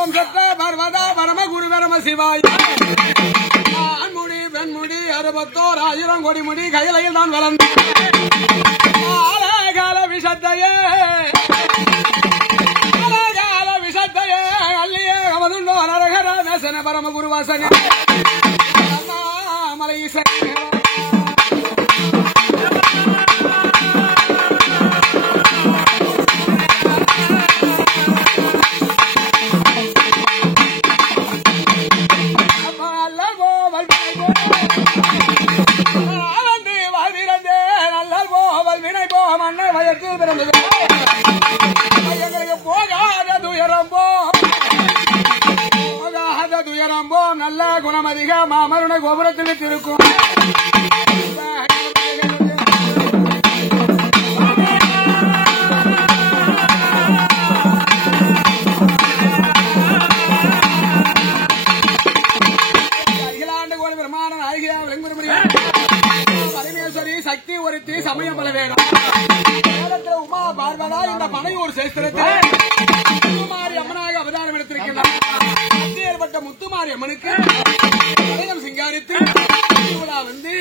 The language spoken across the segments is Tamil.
ஓம் சத்த பர்வதா பரம குரு பரம சிவாய் ஆண்முடி பெண்முடி 61,000 கொடிமுடி கையிலையில் தான் வளர்ந்த கால விஷத்தையே அல்லியே அவதுண்டோ நரகரா வேசன பரம குரு வாசன மலை நல்ல குணமதிக மாமருண கோபுரத்தில் இருக்கும் அகிலாண்டு கோடி பிரமாண நாயகியா பரமேஸ்வரி சக்தி ஒருத்தி சமயம் பல வேணும் உமா பார்வதா இந்த பனையூர் சேஸ்திரத்தில் முத்துமாரி அம்மனாக அவதாரம் எடுத்திருக்கிறார். ஏற்பட்ட முத்துமாரி அம்மனுக்கு சிங்காரித்து வந்து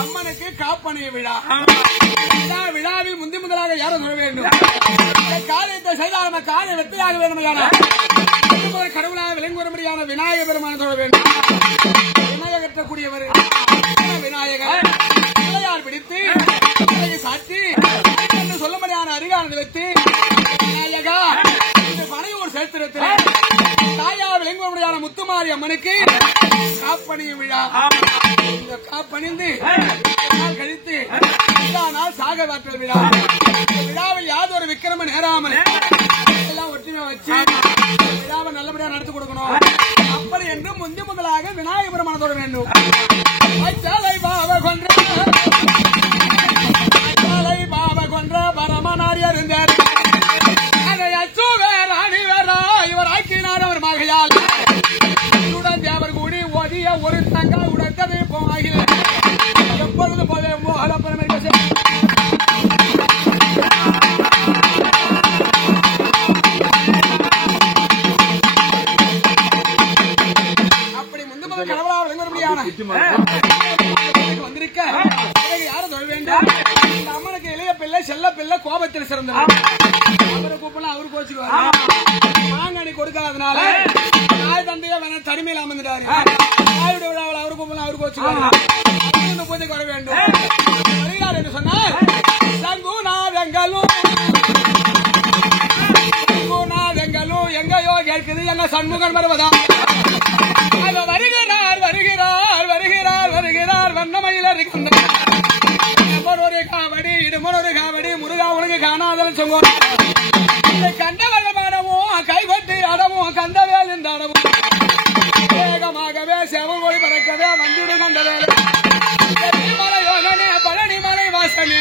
அம்மனுக்கு காப்பணிய விழா. விழாவில் முந்தி முதலாக யாரும் சொல்ல வேண்டும். காரியத்தை செய்தால் காரிய வெற்றியாக வேண்டும். கடவுளாக விளங்கி வரும்படியான விநாயக பெருமான சொல்ல வேண்டும். விநாயகர் கட்டக்கூடியவர் விநாயகர் பிள்ளையார் பிடித்து சாட்சி என்று சொல்லும்படியான அதிகாரத்தை வைத்து விநாயகா இந்த பனையூர் சேத்திரத்தில் தாயார் விளங்குவடியான முத்துமாரி அம்மனுக்கு காப்பணியும் விழா. இந்த காப்பணிந்து கழித்து நாள் சாக வாற்றல் விழா. விழாவில் யாதொரு விக்கிரம நேராமல் எல்லாம் ஒற்றுமை வச்சு விழாவை நல்லபடியாக நடத்தி கொடுக்கணும். அப்படி என்று முந்தி முதலாக விநாயக பெருமானத்தோட வேண்டும். பாவ கொன்ற பரமனாரியார் இருந்தார். இவர் ஆக்கினார் அவர் மகையால் தேவர் கூடி ஓதிய ஒரு தங்க உடற்கதை போகிற எப்பொழுது போதே மோகலப்பரமே அப்படி முந்து முதல் கடவுளாக விளங்கும்படியான வந்திருக்க யாரும் சொல்ல வேண்டும். இந்த அம்மனுக்கு இளைய பிள்ளை செல்ல பிள்ளை கோபத்தில் சிறந்தவர். அவரை கூப்பிடலாம் அவரு கோச்சுக்குவார். மாங்கனி கொடுக்காதனால தாய் தந்தையா வேணா தனிமையில் அமர்ந்துட்டாரு. தாயுடைய விழாவில் அவரு கூப்பிடலாம் அவரு கோச்சுக்குவார். பூஜைக்கு வர வேண்டும். வருகிறார் என்று சொன்னால் சங்குநாதங்களும் எங்கயோ கேட்குது எங்க சண்முகன் வருவதா. வருகிறார் வருகிறார் வருகிறார் வருகிறார் வண்ணமையில் இருக்கின்றார். ஒரு காவடி இடுமொரு காவடி முருகா உனக்கு காணாதல் சொல்லுவோம். கண்ட வல்லமானவும் கைகொட்டி அடவும் கந்தவேல் இந்த அடவும் வேகமாகவே செவல் ஒளி பறக்கவே வந்திடு கண்டவே மலை யோகனே பழனி மலை வாசனே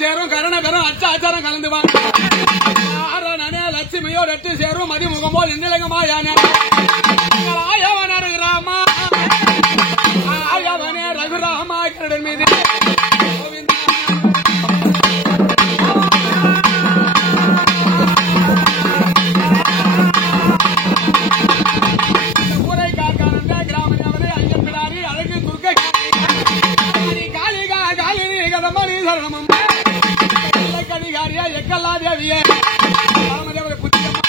சேரும் கரண பெறும் அச்சாச்சாரம் கலந்து வாங்க லட்சுமியோடு எட்டு சேரும் மதிமுகம் போல் இந்திலங்கமாயான ஆயவன ராமா ஆயவனே ரகுராமா கருடன் மீது ஊரை காக்கானந்த கிராம ஐயன் பிடாரி அழகு துர்க்கை காளிகா காலினி கதமணி சரணமும் கணிகாரியா எக்கல்லா தேவியே ராமதேவரை புத்தியம்மா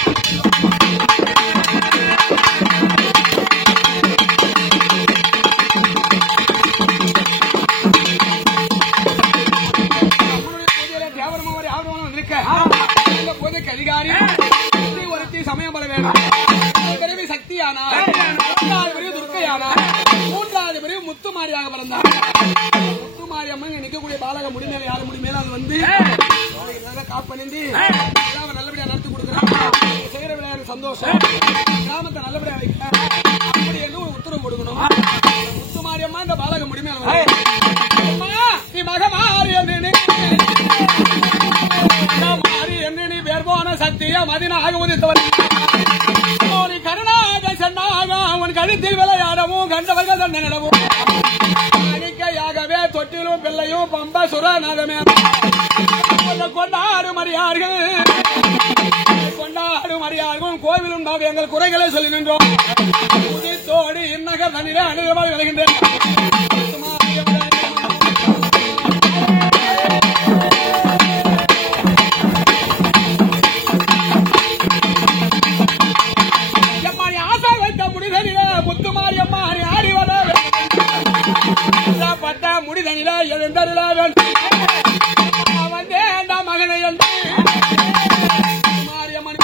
போது கலிகாரி ஒருத்தி சமயம் பல வேணும். பிறவி சக்தியானார், இரண்டாவது பிரிவு துர்க்கையானார், மூன்றாவது பிரிவு முத்துமாரியாக பிறந்தார். முத்துமாரி அம்மன் நிற்கக்கூடிய பாலக முடிமேல யாரு முடிமேல அது வந்து காப்பணிந்து நல்லபடியா நடத்தி கொடுக்குறாங்க. செய்யற விளையாட்டு சந்தோஷம், கிராமத்தை நல்லபடியா வைக்க அப்படி என்று ஒரு உத்தரவு கொடுக்கணும். முத்துமாரி அம்மா இந்த பாலக முடிமேல நீ மகமாரி என்று நீ பேர் போன சத்திய மதினாக உதித்தவர் கருணாக சென்னாக உன் கழுத்தில் விளையாடவும் கண்டவர்கள் தண்டனவும் அணிக்கையாகவே தொட்டிலும் பிள்ளையும் பம்ப சுரநாதமே கொண்டாடும் அறியார்கள் கோவிலும் நாம் எங்கள் குறைகளை சொல்லி நின்றோம் உதித்தோடு இந்நகர் தண்ணீரை அனுபவமாக வருகின்றேன் முத்துமாரியம்மாரி ஆடி வர பட்ட முடிதனில எழுந்தருள வந்தே அந்த மகனை மாரியம்மன்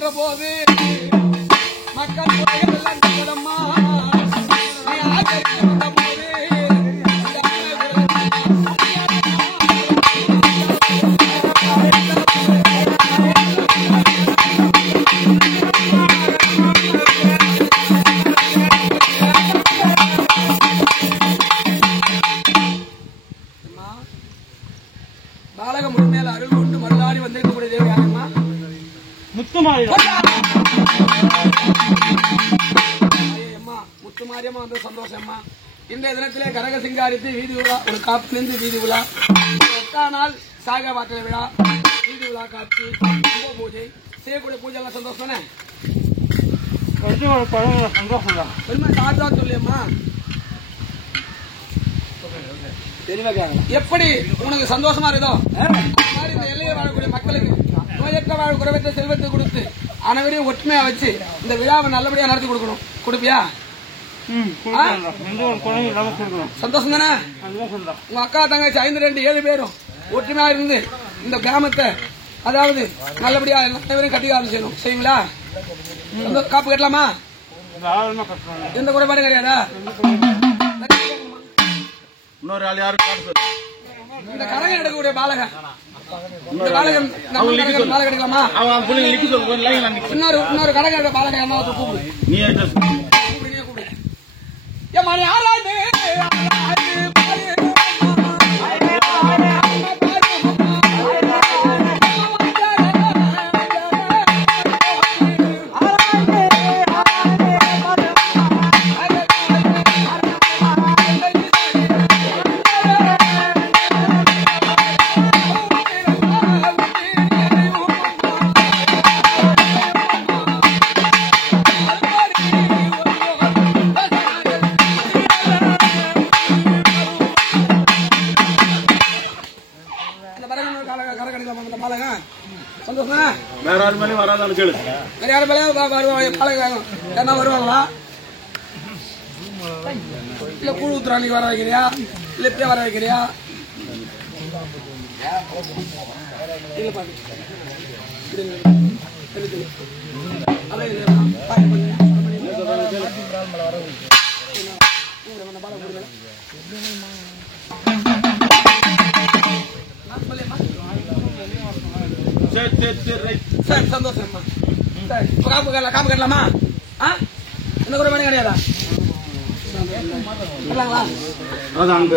வருகின்ற போது மக்கள் கூடம்மா வந்த போது பாலக முழுமையால் அருள் கொண்டு மருளாடி வந்திருக்கக்கூடிய தேவி யாரம்மா? முத்துமாரியம்மா வந்து சந்தோஷம்மா. இன்றைய தினத்திலே கரக சிங்காரித்து வீதி விழா, ஒரு காப்பிலிருந்து வீதி விழா, 8 நாள் சாக வாட்டல விழா, வீதி விழா காட்சி, பூஜை செய்யக்கூடிய பூஜை எல்லாம் சந்தோஷம் தானே? சந்தோஷம் சொல்லியம்மா. எப்படி உனக்கு சந்தோஷமா இருக்கோ இந்த எல்லையை வாழக்கூடிய மக்களுக்கு நோயற்ற வாழ் குறைவற்ற செல்வத்தை கொடுத்து அனைவரையும் ஒற்றுமையா வச்சு இந்த விழாவை நல்லபடியா நடத்தி கொடுக்கணும். கொடுப்பியா? சந்தோஷம் தானே? உங்க அக்கா தங்கச்சி 5-2-7 பேரும் ஒற்றுமையா இருந்து இந்த கிராமத்தை அதாவது நல்லபடியா அனைவரையும் கட்டிக்காரம் செய்யணும். செய்வீங்களா? காப்பு கட்டலாமா? எந்த குறைபாடும் கிடையாதா? இன்னொரு ஆள் யாரும் இந்த கரகம் எடுக்கக்கூடிய பாலகன் இந்த பாலகன் பாலகன் எடுக்கலாமா? இன்னொரு கரகம் எடுக்க பாலகன் என்ன கூப்பிடு. நீ கூப்பிடு. யாராவது வேற யாரு மேலேயும் வராதான்னு கேளு. வேற யாரு மேலேயும் என்ன வருவாங்களா? இல்ல கூழ் ஊத்துறாங்க வர வைக்கிறியா? இல்ல இப்பயே வர வைக்கிறியா? இல்ல பாரு சரி சந்தோஷம். காப்பு கட்டலாமா? என்ன கூட வேணும் கிடையாதா? அங்க